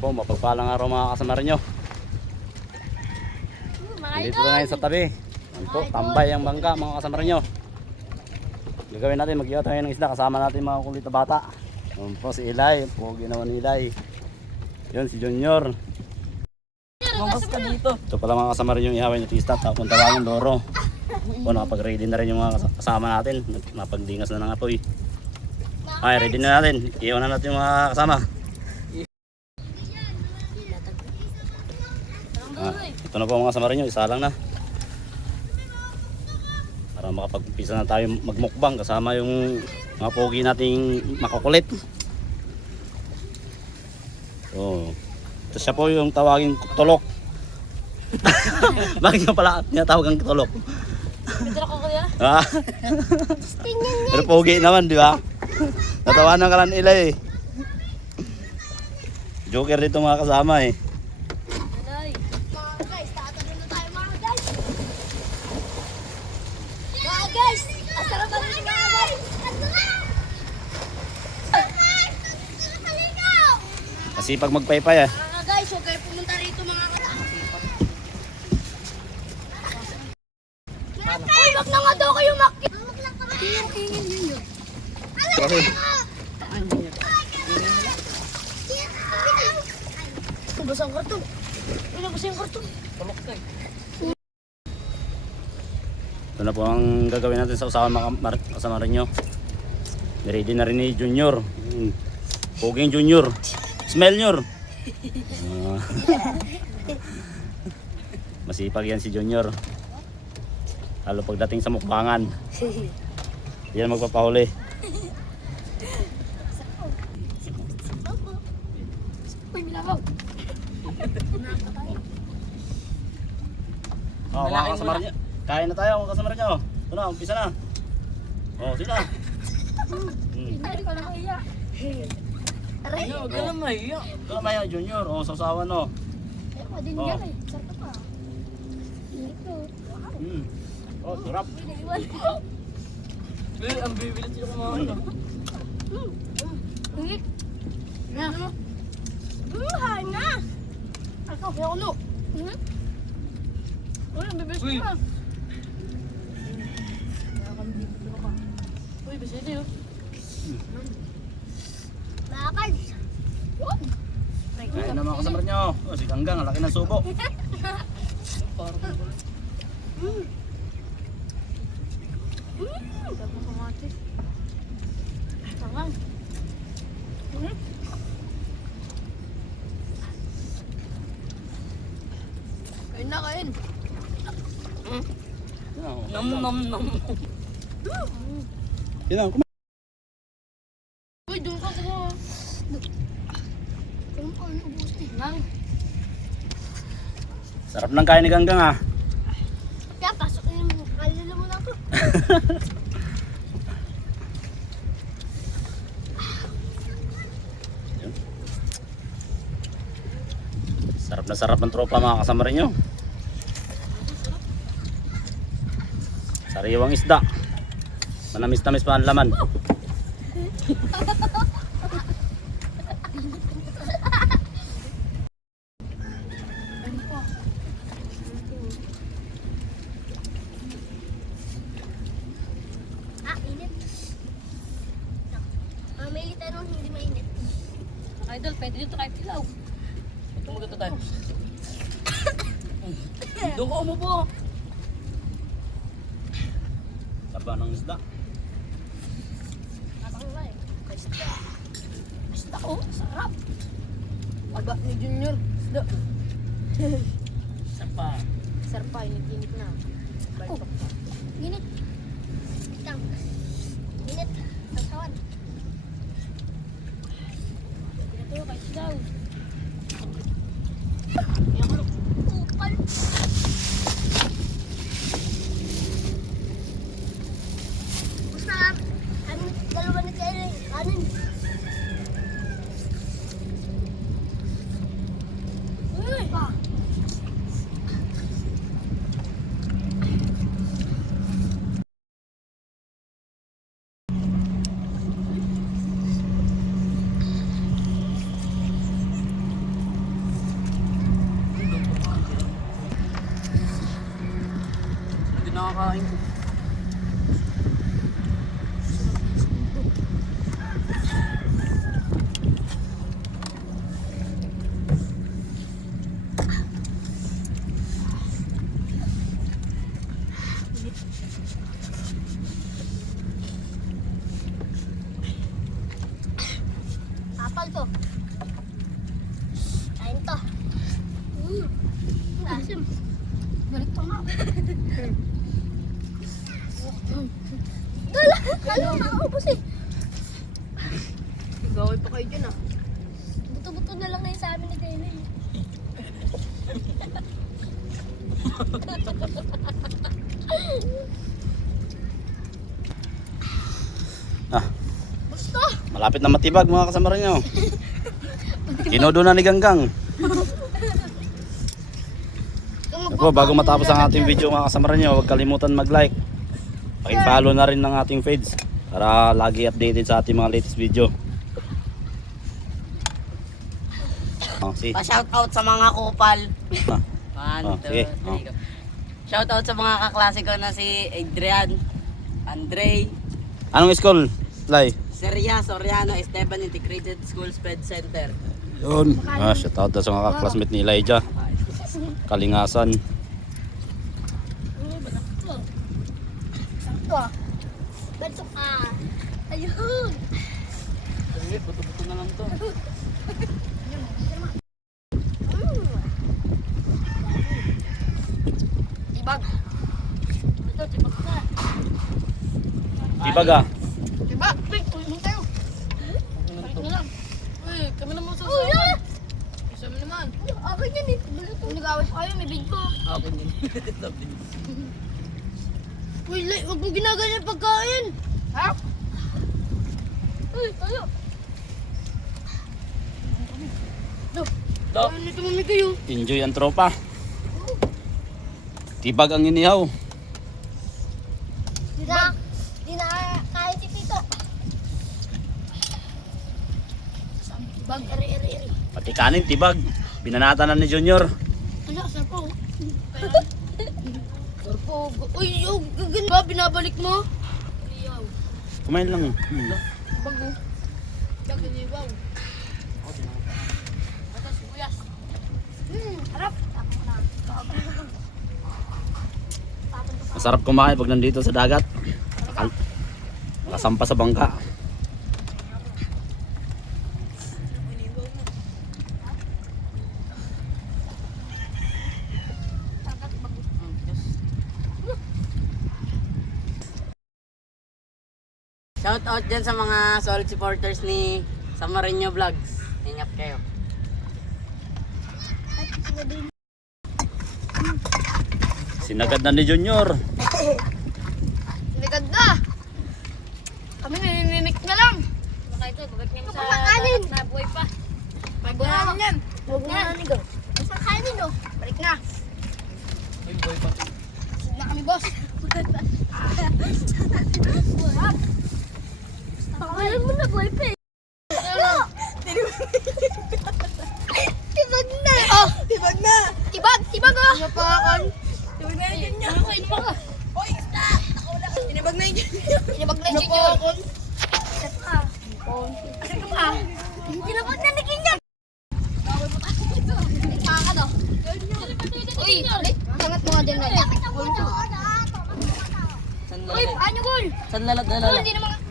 Po, mapagpalang araw mga kasama rin nyo. Dito na ngayon sa tabi. Ayan po, tambay ang bangka mga kasama rin nyo. Gagawin natin, mag tayo ng isda. Kasama natin mga kulit na bata. Ayan po si Ilay. Pogi naman ni Ilay. Yun si Junior. Mamas ka dito. Ito pala mga kasama rin yung ihawin na tista. Tapos tawagin Doro. Po, nakapag-ready na rin yung mga kas- kasama natin. Napagdingas na ng apoy. Ay, ready na natin. Iwan na natin yung mga kasama. Ah, ito na po mga kasama rin nyo. Isa lang na. Para makapag-umpisa na tayo magmukbang kasama yung mga pogi nating makukulit. So, ito siya po yung tawaging tulok. Bakit nga pala tinatawag ang tulok? Ah. Pero pogi naman, di ba? Natawanan ka lang nila eh. Joker dito mga kasama eh. Masipag magpaypay eh. Mga guys, huwag kayo pumunta rito mga kasama. Uy, wag na nga daw kayo makit. Wag lang kami. Tingin ninyo. Kasi Ubus ang karton. Ubus ang karton. Tulok eh. ito na po ang gagawin natin sa usawan mga mar- kasama rin nyo. Ready na rin ni Junior. Mm. Poging Junior. Smell nyor. Ah. Masipag yan si Junior. Lalo pagdating sa mukbangan. Yan magpapahuli. Uy, milahaw. Oh, mga Malaking kasama rin nyo. Kain na tayo mga kasama rin nyo. Ito na, umpisa na. Oh, sige na. Hmm. Hindi ko na kaya. Aray. Ano, ka na mahiya. Ito na maya, Junior. Oh, sausawan no. Pero pa din Oh. yan eh. Sarap pa. Ito. Hmm. Oh, sarap. Iwan ko. Eh, ang bibilit kumain. ah. Ingit. Yan ano? Hmm, hana. Ako, kaya ulo. Hmm? Uy, bibis Uy. ka. Uy, basili oh. Bakal. Kain na mga kasama rin nyo. Oh, si Ganggang, ang laki ng subo. Parang Sarap ng kamatis. Tangang. Hmm? Kain na, kain. Nom nom nom. Yan ang kumain. Uy, doon ka ko. Kung ano, ubus eh. Nang. Sarap ng kain ni Ganggang ah. Kaya pasok na yung kalila mo lang ko. Sarap na sarap ng tropa mga kasama rin nyo. Sariwang isda. Manamis-tamis pa ang laman. Ah, init. Ah, mainit. Idol, pwede dito kahit ilaw. Ito maganda tayo. Doon ka umupo. Saba ng isda. Abang nga eh. Basta. Basta oh, sarap. Aba ni Junior. Isda. Isa pa. Sarap pa, init-init na. Oh, init. Tang. Init. Sasawan. Pwede na tayo kahit ilaw. Kupal. Basta, ano, dalawa na kayo eh. Kanin. Uy! Pa. Kakain ko. Apal to. Kain to. Mm. Asim. Balik to nga. Dala, kala mo makaubos eh. Gawin pa kayo dyan ah. Buto-buto na lang ngayon sa amin ni eh. Ah, Gusto! malapit na matibag mga kasama nyo. Kinodo na ni Ganggang. Ako, bago matapos ang ating video mga kasama nyo, huwag kalimutan mag-like. Paki-follow na rin ng ating page para lagi updated sa ating mga latest video. Oh, si. Pa-shout out sa mga kupal. Ah, One, Oh, two, sige. three, go. Shout out sa mga kaklase ko na si Adrian, Andre, Anong school? Lai. Seria, Soriano, Esteban Integrated School Sped Center. Yun. Ah, shout out daw sa mga classmate ni Elijah. Kalingasan. Ganito ka. Ayun. Sige, buto-buto na lang to. Tibag. Ito, tibag na. Tibag ah. Tibag. Uy, uy, mo tayo. Balik na lang. Uy, kami naman sa Uy, yan. Isa mo Okay yan eh. Kung nag-awas kayo, may bid ko. Ako din. Uy, Lai, huwag mo ginaganyan pagkain. Ha? Uy, tayo. Dok, Ano ito mami kayo? Enjoy ang tropa. Tibag ang inihaw. Di na, di na kaya si Tito. Tibag, eri, eri, eri. Pati kanin, tibag. Binanata na ni Junior. Ano, sarpo. Sarpo. Uy, yo, gagan ba? Binabalik mo? Kumain lang. Hmm. Bago. Bago ni Wow. Ito. Hmm, harap. Na. Masarap kumain pag nandito sa dagat. Nakasampa sa bangka. Shout out dyan sa mga solid supporters ni Samarinho Vlogs. Ingat kayo. Sinagad na ni Junior. Ligad na. Kami nanininik na lang. Baka ito, babalik niya sa Kapakanin. na buhay pa. Buhay yan. Na nigaw. Isang kainin no. Balik na. Busog na kami, boss. Pakalan mo na, boy, pe. Tibag na. Oh, tibag na. Tibag, tibag oh. Napakan. Tawag na yun niya. Ako, ini pa ka. Tinibag na yun. Tinibag na yun. Napakan. Isa pa. Isa ka pa. Tinibag na ni Kinyan. Nagpaka no. Uy, tangat mo nga din na. San Uy, ano gol? San lalag? Gol, Lalag? hindi naman